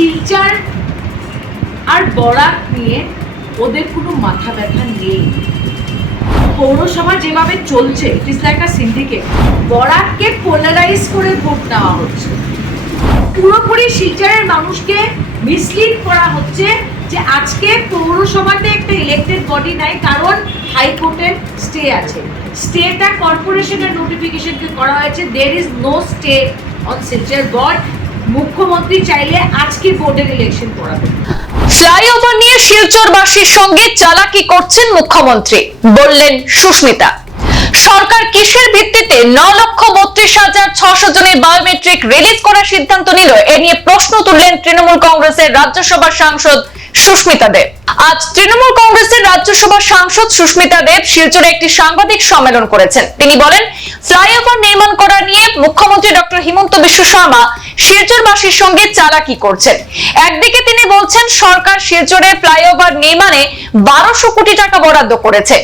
শিলচার আর বরাক নিয়ে ওদের কোনো মাথা ব্যথা নেই। পৌরসভা যেভাবে চলছে ইট ইস লাইক সিন্ডিকেট বরাককে পোলারাইজ করে ভোট নেওয়া হচ্ছে। পুরোপুরি শিলচরের মানুষকে মিসলিড করা হচ্ছে যে আজকে পৌরসভাতে একটা ইলেকটেড বডি নাই, কারণ হাইকোর্টের স্টে আছে। স্টেটা কর্পোরেশনের নোটিফিকেশনকে করা হয়েছে there is no stay on Silchar but মুখ্যমন্ত্রী চাইলে আজকে বোর্ডের ইলেকশন করাবে। ফ্লাইওভার নিয়ে শিলচরবাসীর সঙ্গে চালাকি করছেন মুখ্যমন্ত্রী, বললেন সুস্মিতা। সরকার কিসের ভিত্তিতে ন লক্ষ বত্রিশ হাজার ছশো জনের বায়োমেট্রিক রিলিজ করার সিদ্ধান্ত নিল, এ নিয়ে প্রশ্ন তুললেন তৃণমূল কংগ্রেসের রাজ্যসভার সাংসদ সুস্মিতা দেব। আজ তৃণমূল কংগ্রেসের রাজ্যসভা সাংসদ সুস্মিতা দেব শিলচরে একটি সাংবাদিক সম্মেলন করেছেন। তিনি বলেন, ফ্লাইওভার নির্মাণ করা নিয়ে মুখ্যমন্ত্রী ডক্টর হিমন্ত বিশ্ব শর্মা শিলচরবাসীর সঙ্গে চালাকি করছেন। একদিকে তিনি বলছেন, সরকার শিলচরে ফ্লাইওভার নির্মাণে বারোশো কোটি টাকা বরাদ্দ করেছে।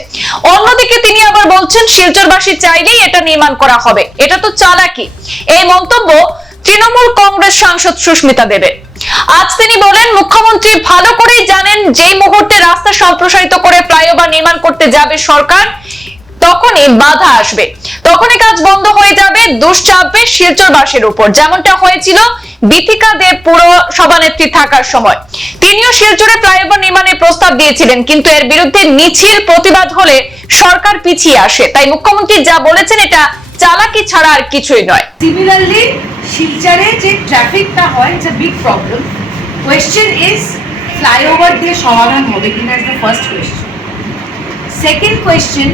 অন্যদিকে তিনি আবার বলছেন, শিলচরবাসী চাইলেই এটা নির্মাণ করা হবে। এটা তো চালাকি। এই মন্তব্য তৃণমূল কংগ্রেস সাংসদ সুস্মিতা দেবের। আজ তিনি বলেন, মুখ্যমন্ত্রী ভালো করেই জানেন যেই মুহূর্তে রাস্তা সম্প্রসারিত করে ফ্লাইওভার নির্মাণ করতে যাবে সরকার, তখনই বাধা আসবে। তখনই কাজ বন্ধ হয়ে যাবে দুষ চাপবে শিলচরবাসীর উপর। যেমনটা হয়েছিল বিথিকা দেব থাকার সময়। তিনিও শিলচরে ফ্লাইওভার নির্মাণের প্রস্তাব দিয়েছিলেন, কিন্তু এর বিরুদ্ধে মিছিল, প্রতিবাদ হলে সরকার পিছিয়ে আসে। তাই মুখ্যমন্ত্রী যা বলেছেন, এটা চালাকি ছাড়া আর কিছুই নয়। সিমিলারলি শিলচরে যে ট্রাফিকটা হয় it's big problem question is flyover দিয়ে সমাধান হবে কিনা is the first question second question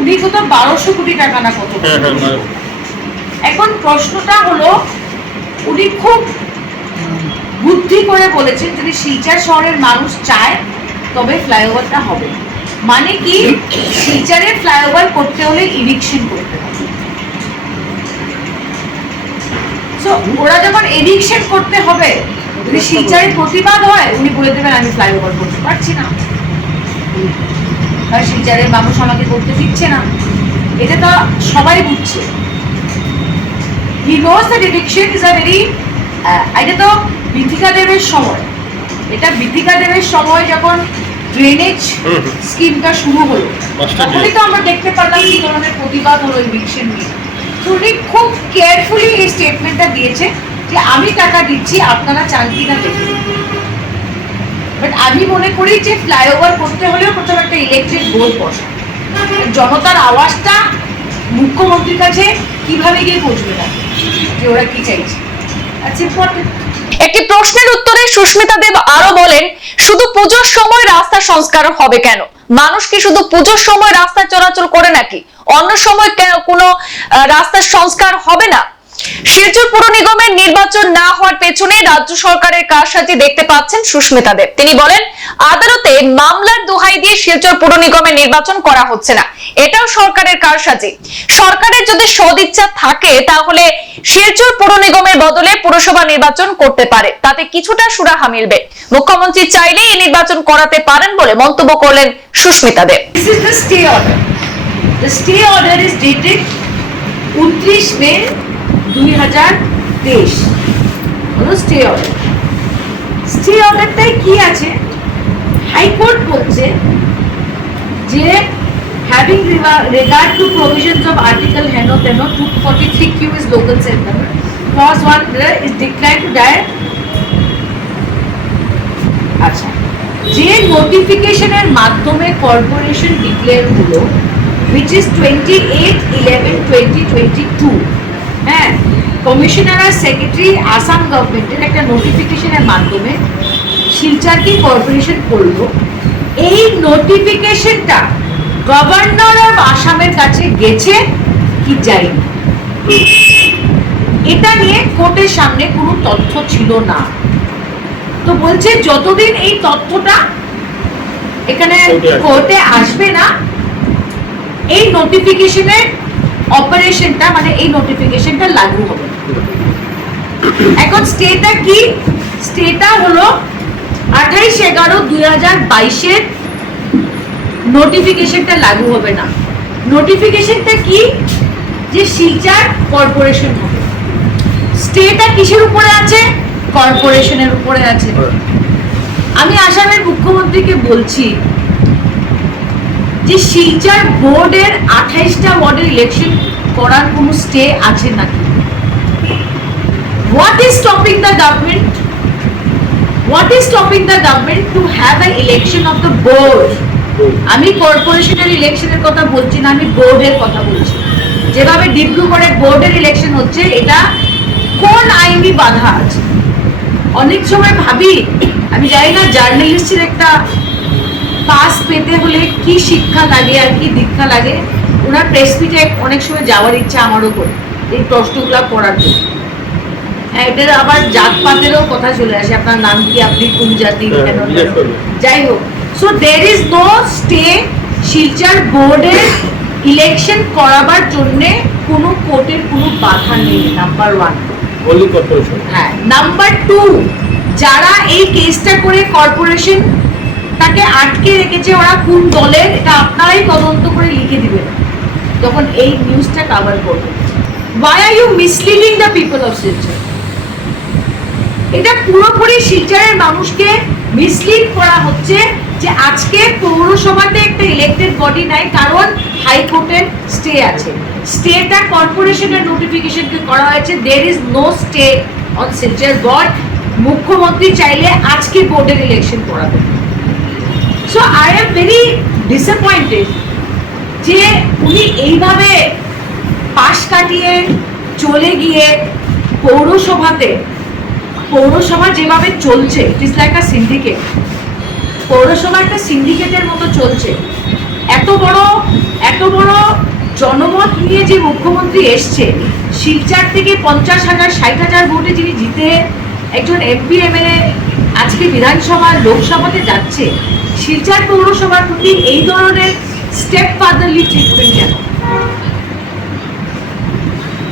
উনি কত বারোশো কোটি টাকা না কত এখন প্রশ্নটা হলো উনি খুব বুদ্ধি করে বলেছেন যদি শিলচর শহরের মানুষ চায় তবে ফ্লাইওভারটা হবে। মানে কি? শিলচরে ফ্লাইওভার করতে হলে ইভিকশন করতে হবে। So, ওরা যখন এডিকশন করতে হবে যদি শিলচরের প্রতিবাদ হয় উনি বলে দেবেন আমি ফ্লাইওভার করতে পারছি না। কারণ শিলচরের মানুষ আমাকে করতে দিচ্ছে না। এটা তো সবাই বুঝছে। He knows that addiction is a very এটা তো বিথিকা দেবের সময়। এটা বিথিকা দেবের সময় যখন ড্রেনেজ স্কিমটা শুরু হলো তখনই তো আমরা দেখতে পারলাম কি ধরনের প্রতিবাদ হলো ইভিকশন নিয়ে। উনি খুব কেয়ারফুলি এই স্টেটমেন্টটা দিয়েছে যে আমি টাকা দিচ্ছি, আপনারা চান কি না দেখুন বাট আমি মনে করি যে ফ্লাইওভার করতে হলেও প্রথমে একটা ইলেকট্রিক বোর্ড বসা জনতার আওয়াজটা মুখ্যমন্ত্রীর কাছে কীভাবে গিয়ে পৌঁছবে না? যে ওরা কি চাইছে? ইম্পর্টেন্ট একটি প্রশ্নের উত্তরে সুস্মিতা দেব আরও বলেন, শুধু পুজোর সময় রাস্তা সংস্কার হবে কেন? মানুষ কি শুধু পুজোর সময় রাস্তায় চলাচল করে নাকি? অন্য সময় কেন রাস্তার সংস্কার হবে না? শিলচর পুর নিগমের নির্বাচন না হওয়ার পেছনে রাজ্য সরকারের কারসাজি দেখতে পাচ্ছেন সুস্মিতা দেব। তিনি বলেন, আদালতে মামলার দোহাই দিয়ে শিলচর পুর নিগমের নির্বাচন করা হচ্ছে না। এটাও সরকারের কারসাজি। সরকারের যদি সদিচ্ছা থাকে, তাহলে শিলচর পুর নিগমের বদলে পুরসভা নির্বাচন করতে পারে। তাতে কিছুটা সুরাহা মিলবে। মুখ্যমন্ত্রী চাইলেই এই নির্বাচন করাতে পারেন বলে মন্তব্য করলেন সুস্মিতা দেব। The stay order. Is dated দুই হাজার তেইশ হলো স্টে অর্ডার স্টে অর্ডারটাই কি আছে হাইকোর্ট বলছে যে having rega- regard to provisions of article heno teno 243 q is local center clause 1 is declined to direct আচ্ছা যে নোটিফিকেশনের মাধ্যমে কর্পোরেশন ডিক্লেয়ার হলো which is 28 11 2022 হ্যাঁ কমিশনার আর সেক্রেটারি আসাম গভর্নমেন্টের একটা নোটিফিকেশনের মাধ্যমে শিলচারকে কর্পোরেশন করল। এই নোটিফিকেশনটা গভর্নর অফ আসামের কাছে গেছে কি যায়নি এটা নিয়ে কোর্টের সামনে কোনো তথ্য ছিল না। তো বলছে যতদিন এই তথ্যটা এখানে কোর্টে কোর্টে আসবে না এই নোটিফিকেশনের অপারেশনটা মানে এই নোটিফিকেশনটা লাগু হবে। এখন স্টেটা কি? স্টেটা হলো আঠাইশ এগারো দুই হাজার বাইশের নোটিফিকেশনটা লাগু হবে না। নোটিফিকেশনটা কি? যে শিলচার কর্পোরেশন হবে। স্টেটা কিসের উপরে আছে? কর্পোরেশনের উপরে আছে। আমি আসামের মুখ্যমন্ত্রীকে বলছি যে শিলচর বোর্ডের আঠাইশটা ওয়ার্ডের ইলেকশন করার কোনো স্টে আছে নাকি? What is stopping the government what is stopping the government to have a election of the board আমি কর্পোরেশনের ইলেকশনের কথা বলছি না, আমি বোর্ডের কথা বলছি। যেভাবে ডিব্রুগড়ে বোর্ডের ইলেকশন হচ্ছে, এটা কোন আইনি বাধা আছে? অনেক সময় ভাবি, আমি জানি না জার্নালিস্টের একটা পাস পেতে হলে কি শিক্ষা লাগে আর কি দীক্ষা লাগে? ওনার প্রেস মিটে অনেক সময় যাওয়ার ইচ্ছা আমারও করে এই প্রশ্নগুলো পড়ার জন্য। এটার আবার জাতপাতেরও কথা চলে আসে আপনার নাম কি আপনি কোন জাতি হ্যাঁ, কেন যাই হোক so there is no stay Silchar বোর্ডের ইলেকশন করাবার জন্যে কোনো কোর্টের কোনো বাধা নেই নাম্বার ওয়ান হ্যাঁ নাম্বার টু যারা এই কেসটা করে কর্পোরেশন তাকে আটকে রেখেছে ওরা কোন দলের, এটা আপনারাই তদন্ত করে লিখে দিবেন। যখন এই নিউজটা কভার করবে। Why are you misleading the people of Silchar এটা পুরোপুরি শিলচরের মানুষকে মিসলিড করা হচ্ছে যে আজকে পৌরসভাতে একটা ইলেক্টেড বডি নাই, কারণ হাইকোর্টের স্টে আছে। স্টেটা কর্পোরেশনের নোটিফিকেশনকে করা হয়েছে there is no stay on Silchar but মুখ্যমন্ত্রী চাইলে আজকে বোর্ডের ইলেকশন করাবে so I am very disappointed যে উনি এইভাবে পাশ কাটিয়ে চলে গিয়ে পৌরসভাতে, পৌরসভা যেভাবে চলছে it is like a syndicate পৌরসভা একটা সিন্ডিকেটের মতো চলছে। এত বড় এত বড় জনমত নিয়ে যে মুখ্যমন্ত্রী এসছে, শিলচার থেকে পঞ্চাশ হাজার, ষাট হাজার ভোটে যিনি জিতে একজন এমপি এমএলএ আজকে বিধানসভা লোকসভাতে যাচ্ছে। শিলচার পৌরসভার প্রতি এই ধরনের স্টেপ ফাদারলি ট্রিটমেন্ট কেন?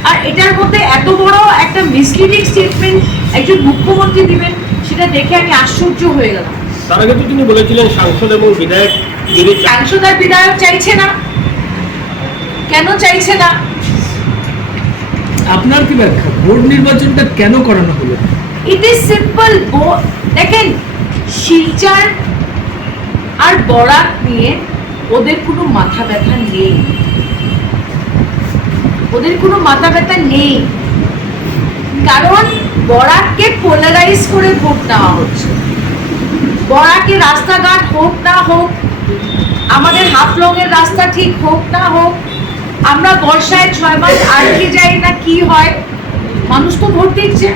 আর এটার মধ্যে এত বড় একটা মিসলিডিং স্টেটমেন্ট একজন মুখ্যমন্ত্রী দিবেন সেটা দেখে আমি আশ্চর্য হয়ে গেলাম। তার আগে তো তিনি বলেছিলেন সাংসদ এবং বিধায়ক যদি সাংসদ আর বিধায়ক চাইছে না। কেন চাইছে না? আপনার কি ব্যাখ্যা? বোর্ড নির্বাচনটা কেন করানো হলো? ইট ইজ সিম্পল দেখেন, শিলচার আর বরাক নিয়ে ওদের কোনো মাথা ব্যথা নেই। ওদের কোনো মাথা ব্যথা নেই। কারণ বরাককে পোলারাইজ করে ভোট নেওয়া হচ্ছে। বরাকে রাস্তাঘাট হোক না হোক, আমাদের হাফলং এর রাস্তা ঠিক হোক না হোক, আমরা বর্ষায় ছয় মাস আটকে যাই না কি হয়, মানুষ তো ভোট দিচ্ছে।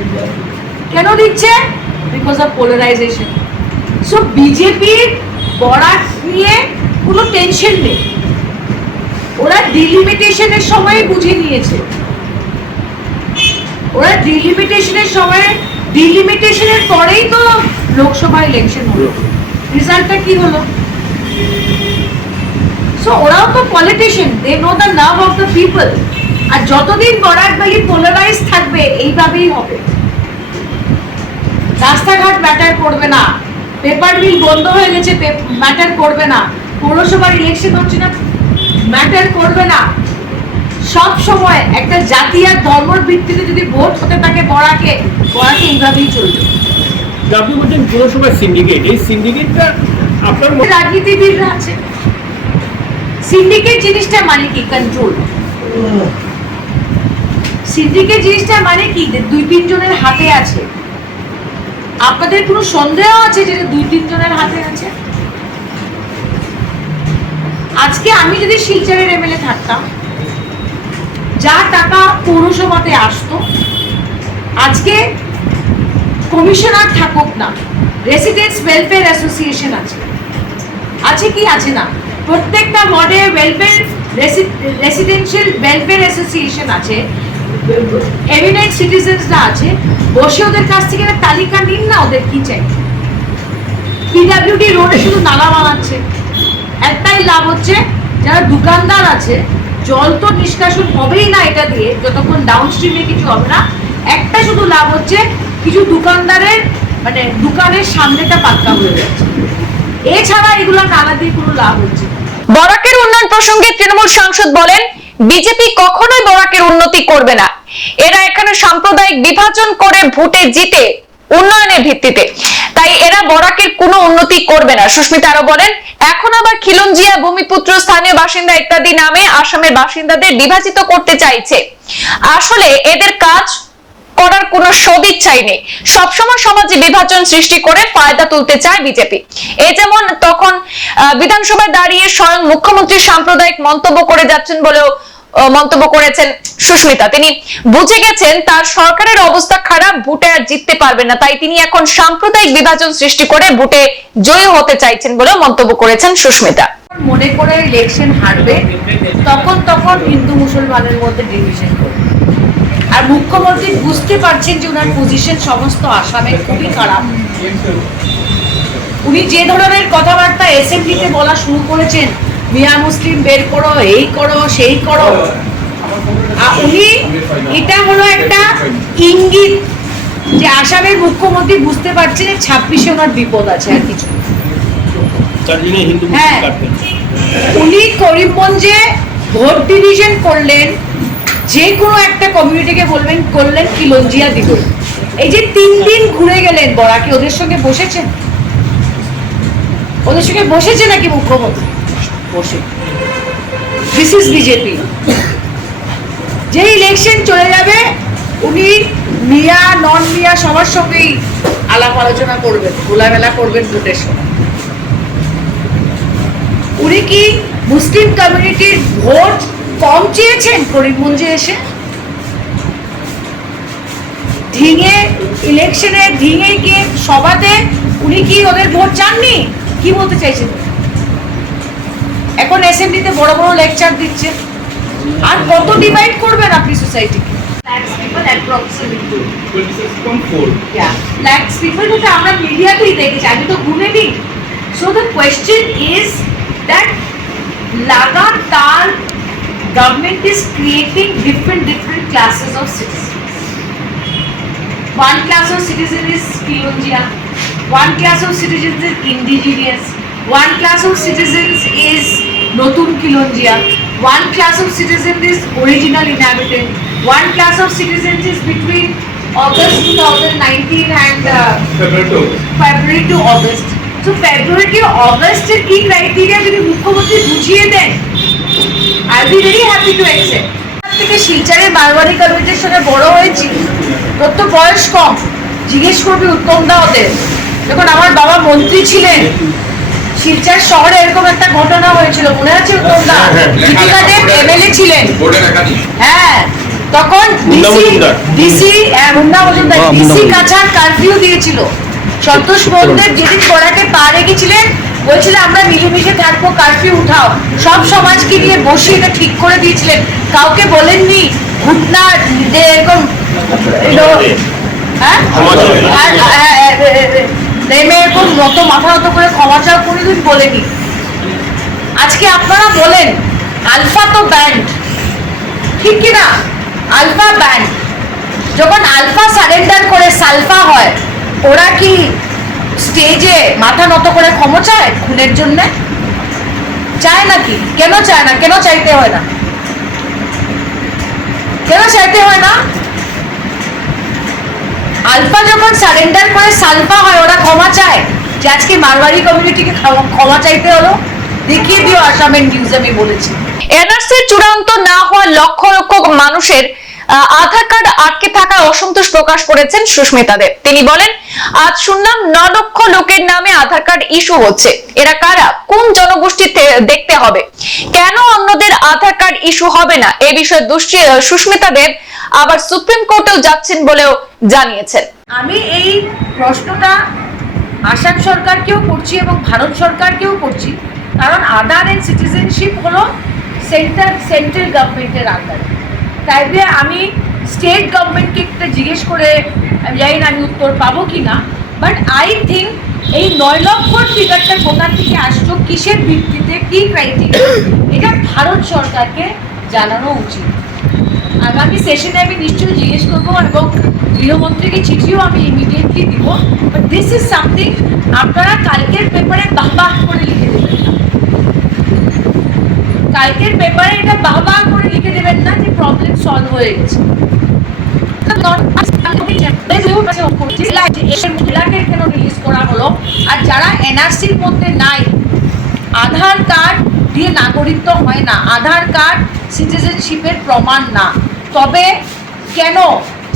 কেন দিচ্ছে? বিকজ অফ পোলারাইজেশন সো বিজেপির বরাক নিয়ে কোনো টেনশন নেই। ওরা ডিলিমিটেশনের সময় বুঝে নিয়েছে। ওরা ডিলিমিটেশনের সময় ডিলিমিটেশনের পরেই তো লোকসভা ইলেকশন হলো। রেজাল্টটা কি হলো? সো ওরাও তো পলিটিশিয়ান দে নো দ্য নাম অফ দ্য পিপল আর যতদিন বরাক ভ্যালি পোলারাইজ থাকবে, এইভাবেই হবে। রাস্তাঘাট ম্যাটার করবে না। পেপার মিল বন্ধ হয়ে গেছে ম্যাটার করবে না। পৌরসভার ইলেকশন হচ্ছে না ম্যাটার করবে না। সব সময় একটা জাতি আর ধর্মর ভিত্তিতে যদি ভোট হতে থাকে বড়াকে বড়াকে এইভাবেই চলবে। আপনি বলছেন পুরসভার সিন্ডিকেট এই সিন্ডিকেটটা আপনার রাজনীতিবিদরা আছে। সিন্ডিকেট জিনিসটা মানে কি? কন্ট্রোল সিন্ডিকেট জিনিসটা মানে কি? যে দুই তিনজনের হাতে আছে। আপনাদের কোনো সন্দেহ আছে যেটা দুই তিনজনের হাতে আছে? আজকে আমি যদি শিলচরের এমএলএ থাকতাম যা টাকা পৌরসভাতে আসতো, আজকে কমিশনার থাকুক না রেসিডেন্টস ওয়েলফেয়ার অ্যাসোসিয়েশন আছে। আছে কি আছে না? প্রত্যেকটা ওয়ার্ডে ওয়েলফেয়ার রেসিডেন্সিয়াল ওয়েলফেয়ার অ্যাসোসিয়েশন আছে। এমিনেন্ট সিটিজেন্সরা আছে, বসে ওদের কাছ থেকে তালিকা নিন না, ওদের কি চাই? পিডাব্লিউডি রোডে শুধু নালা বানাচ্ছে। একটাই লাভ হচ্ছে, যারা দোকানদার আছে, জল তো নিষ্কাশন হবেই না এটা দিয়ে, যতক্ষণ ডাউন স্ট্রিমে কিছু হবে না, একটা শুধু লাভ হচ্ছে, কিছু দোকানদারের মানে দোকানের সামনেটা পাক্কা হয়ে যাচ্ছে। এছাড়া এগুলো নালা দিয়ে কোনো লাভ হচ্ছে। বরাকের উন্নয়ন প্রসঙ্গে তৃণমূল সাংসদ বলেন বিজেপি কখনোই বরাকের উন্নতি করবে না। এরা এখানে সাম্প্রদায়িক বিভাজন করে ভোটে জিতে উন্নয়নের ভিত্তিতে। তাই এরা বরাকের কোনো উন্নতি করবে না। সুস্মিতা আরও বলেন, এখন আবার খিলঞ্জিয়া ভূমিপুত্র, স্থানীয় বাসিন্দা ইত্যাদি নামে আসামের বাসিন্দাদের বিভাজিত করতে চাইছে। আসলে এদের কাজ করার কোনো সদিচ্ছাই নেই। সবসময় সমাজে বিভাজন সৃষ্টি করে ফায়দা তুলতে চায় বিজেপি। এই যেমন তখন বিধানসভায় দাঁড়িয়ে স্বয়ং মুখ্যমন্ত্রী সাম্প্রদায়িক মন্তব্য করে যাচ্ছেন বলেও মন্তব্য করেছেন সুস্মিতা। তিনি বুঝে গেছেন তার সরকারের অবস্থা খারাপ, ভোটে আর জিততে পারবেন না। তাই তিনি এখন সাম্প্রদায়িক বিভাজন সৃষ্টি করে ভোটে জয়ী হতে চাইছেন বলেও মন্তব্য করেছেন সুস্মিতা। মনে করে ইলেকশন হারবে, তখন তখন হিন্দু মুসলমানের মধ্যে ডিভিশন করবে। আর মুখ্যমন্ত্রী বুঝতে পারছেন যে ওনার পজিশন সমস্ত আসামে খুবই খারাপ। উনি যে ধরনের কথাবার্তা অ্যাসেম্বলিতে বলা শুরু করেছেন মিয়া মুসলিম বের করো এই করো সেই করো উনি এটা হলো একটা ইঙ্গিত যে আসামের মুখ্যমন্ত্রী বুঝতে পারছে যে ছাব্বিশে ওনার বিপদ আছে আর কিছু হ্যাঁ। উনি করিমগঞ্জে ভোট ডিভিশন করলেন যে কোনো একটা কমিউনিটিকে বলবেন, করলেন কি কিলঞ্জিয়া দিব এই যে তিন দিন ঘুরে গেলেন বরাকে ওদের সঙ্গে বসেছেন? ওদের সঙ্গে বসেছে নাকি মুখ্যমন্ত্রী? বসে। দিস ইজ বিজেপি যে ইলেকশন চলে যাবে, উনি মিয়া নন মিয়া সবার সঙ্গেই আলাপ আলোচনা করবেন, খোলামেলা করবেন ভোটের সময়। উনি কি মুসলিম কমিউনিটির ভোট কম চেয়েছেন করিমগঞ্জে এসে? ঢিঙে ইলেকশনে ঢিঙে গিয়ে সভাতে উনি কি ওদের ভোট চাননি? কি বলতে চাইছেন? এখন অ্যাসেম্বলিতে বড় বড় লেকচার দিচ্ছে। আর কত ডিভাইড করবেন আপনি সোসাইটিকে আমরা মিডিয়াতেই দেখেছি আমি তো ঘুমেনি। So the question is that লাগাতার government is creating different different classes of citizens. One class of citizen is Kilonjia, one class of citizens is indigenous, one class of citizens is Notun Kilonjia, one class of citizens is original inhabitant, one class of citizens is between August 2019 and uh, February to August তো ফেব্রুয়ারি two অগস্টের কি criteria যদি মুখ্যমন্ত্রী বুঝিয়ে দেন থেকে শিলচারের মারওয়ারি কমিটির সঙ্গে বড় হয়েছি। তোর তো বয়স কম। জিজ্ঞেস করবি উত্তম দা ওদের। যখন আমার বাবা মন্ত্রী ছিলেন। শিলচার শহরে এরকম একটা ঘটনা হয়েছিল। মনে আছে উত্তম দা? দীপিকা দেব এমএলএ ছিলেন। হ্যাঁ তখন ডিসি ডিসি মুন্না মজুমদার। হ্যাঁ, ডিসি মজুমদার। কাছাড় কারফিউ দিয়েছিল। সন্তোষ বন্দ্যোপাধ্যায় যেদিন বড়াকে পা রেখেছিলেন বলছিল আমরা মিলেমিশে থাকব কারফিউ উঠাও। সব সমাজকে নিয়ে বসে এটা ঠিক করে দিয়েছিলেন। কাউকে বলেননি ঘটনা যে এরকম হ্যাঁ? নেমে এরকম মতো মাথা নত করে ক্ষমা চাও কোনোদিন বলেনি। আজকে আপনারা বলেন আলফা তো ব্যান্ড। ঠিক কি না আলফা ব্যান্ড। যখন আলফা সারেন্ডার করে সালফা হয় ওরা কি স্টেজে মাথা নত করে ক্ষমা চায় খুনের জন্য? চায় নাকি? কেন চায় না? কেন চাইতে হয় না? কেন চাইতে হয় না? আলফা যখন সারেন্ডার করে সালফা হয়, ওরা ক্ষমা চায়। যে আজকে মারওয়ারি কমিউনিটিকে ক্ষমা- চাইতে হলো। দেখিয়ে দিও আসামের নিউজ আমি বলেছি। এনআরসি চূড়ান্ত না হওয়া লক্ষ লক্ষ মানুষের আধার কার্ড আটকে থাকা অসন্তোষ প্রকাশ করেছেন সুস্মিতা দেব। তিনি বলেন, আজ শুনলাম ন লক্ষ লোকের নামে আধার কার্ড ইস্যু হচ্ছে। এরা কারা? কোন জনগোষ্ঠী দেখতে হবে? কেন অন্যদের আধার কার্ড ইস্যু হবে না? এ বিষয়ে সুস্মিতা দেব আবার সুপ্রিম কোর্টেও যাচ্ছেন বলেও জানিয়েছেন। আমি এই প্রশ্নটা আসাম সরকারকেও করছি এবং ভারত সরকারকেও করছি। কারণ আধার এন্ড সিটিজেনশিপ হলো সেন্টার সেন্ট্রাল গভর্নমেন্টের আন্ডারে। তাই আমি স্টেট গভর্নমেন্টকে একটা জিজ্ঞেস করে জানি না আমি উত্তর পাবো কি না বাট আই থিঙ্ক এই নয় লক্ষ ফিগারটা কোথা থেকে আসলো, কিসের ভিত্তিতে, কী ক্রাইটেরিয়া এটা ভারত সরকারকে জানানো উচিত। আগামী সেশনে আমি নিশ্চয়ই জিজ্ঞেস করব এবং গৃহমন্ত্রীকে চিঠিও আমি ইমিডিয়েটলি দিব বাট দিস ইজ সামথিং আপনারা কালকের পেপারে বাহ বাহ করে লিখে দেবেন কালকের পেপারে এটা বাহ করে লিখে দেবেন না যে প্রবলেম সলভ হয়ে গেছে। আর যারা এনআরসির মধ্যে নাই, আধার কার্ড দিয়ে হয় না, আধার কার্ড প্রমাণ না। তবে কেন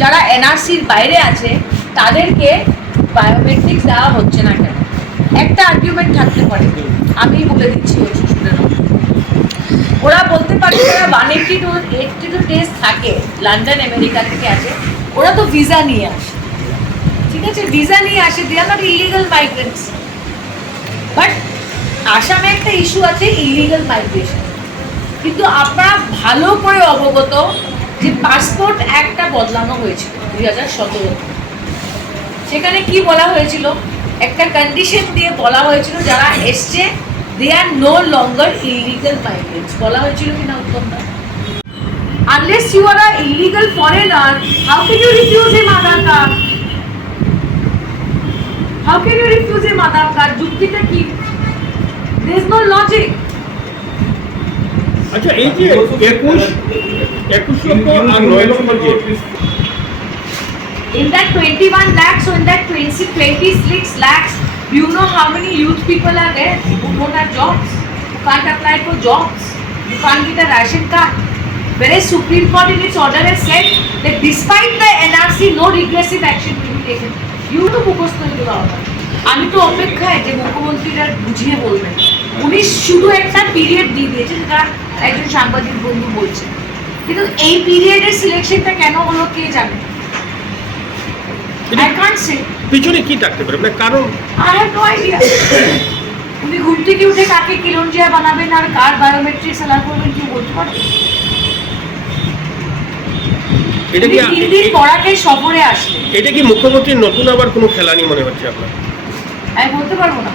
যারা এনআরসির বাইরে আছে, তাদেরকে বায়োমেট্রিক দেওয়া হচ্ছে না কেন? একটা আর্গুমেন্ট থাকতে পারে। আমি বলে দিচ্ছি নাও। ওরা বলতে পারে ওরা one eighty two eighty two days থাকে লন্ডন আমেরিকা থেকে আসে। ওরা তো ভিসা নিয়ে আসে। ঠিক আছে ভিসা নিয়ে আসে they are not illegal migrants but আসামে একটা ইস্যু আছে ইলিগাল মাইগ্রেশন কিন্তু আপনারা ভালো করে অবগত যে পাসপোর্ট একটা বদলানো হয়েছিল দুই হাজার সতেরো সেখানে কি বলা হয়েছিল? একটা কন্ডিশন দিয়ে বলা হয়েছিল, যারা এসছে they are no longer illegal migrants বলা হয়েছিল কিনা Uttam da unless you are a illegal foreigner how can you refuse a Aadhaar card how can you refuse a Aadhaar card যুক্তিটা কি? দের ইজ নো লজিক আচ্ছা এই যে একুশ একুশ লক্ষ আর নয় লক্ষ যে In that 21 lakhs or in that 20, 26 lakhs, do you know how many youth people are there who don't have jobs, who can't apply for jobs, who can't get a ration card? Whereas Supreme Court in its order has said that despite the NRC, no regressive action will be taken. You তো মুখস্থ এগুলো আমার। আমি তো অপেক্ষায় যে মুখ্যমন্ত্রীরা বুঝিয়ে বলবেন উনি শুধু একটা পিরিয়ড দিয়ে দিয়েছেন যেটা একজন সাংবাদিক বন্ধু বলছে কিন্তু এই পিরিয়ডের সিলেকশনটা কেন হলো কে জানে I can't say. পিছনে কি থাকতে পারে? মানে কারণ. উনি ঘুম থেকে উঠে কাকে কিলঞ্জিয়া বানাবেন আর কার বায়োমেট্রিক সেলার করবেন কেউ বলতে এটা কি তিন দিন পড়াকে সফরে আসলেন এটা কি মুখ্যমন্ত্রীর নতুন আবার কোনো খেলানি মনে হচ্ছে আপনার? আমি বলতে পারব না।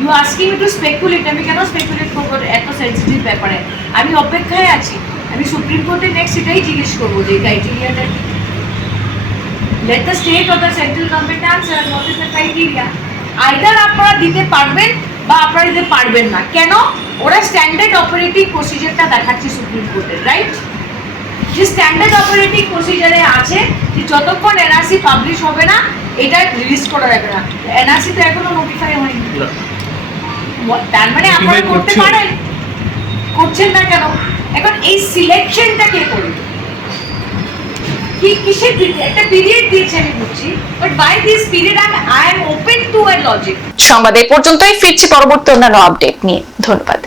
ইউ আস্কিং টু স্পেকুলেট আমি কেন স্পেকুলেট করব? এত সেন্সিটিভ ব্যাপারে। আমি অপেক্ষায় আছি। আমি সুপ্রিম কোর্টে নেক্সট এটাই জিজ্ঞেস করব যে ক্রাইটেরিয়াটা let the state of the central government answer what is the criteria either আপনারা দিতে পারবেন বা আপনারা দিতে পারবেন না। কেন? ওরা স্ট্যান্ডার্ড অপারেটিং প্রসিজারটা দেখাচ্ছে সুপ্রিম কোর্টের রাইট যে স্ট্যান্ডার্ড অপারেটিং প্রসিজারে আছে যে যতক্ষণ এনআরসি পাবলিশ হবে না এটা রিলিজ করা যাবে না। এনআরসি তো এখনও নোটিফাই হয়নি। What- তার মানে আপনারা করতে। পারেন। করছেন না কেন? এখন এই সিলেকশনটা কে করবে? কি কিসের? একটা পিরিয়ড দিয়েছে আমি বুঝছি but by this period I I am open to a logic সংবাদ এই পর্যন্তই, ফিরছি পরবর্তী অন্যান্য আপডেট নিয়ে। ধন্যবাদ।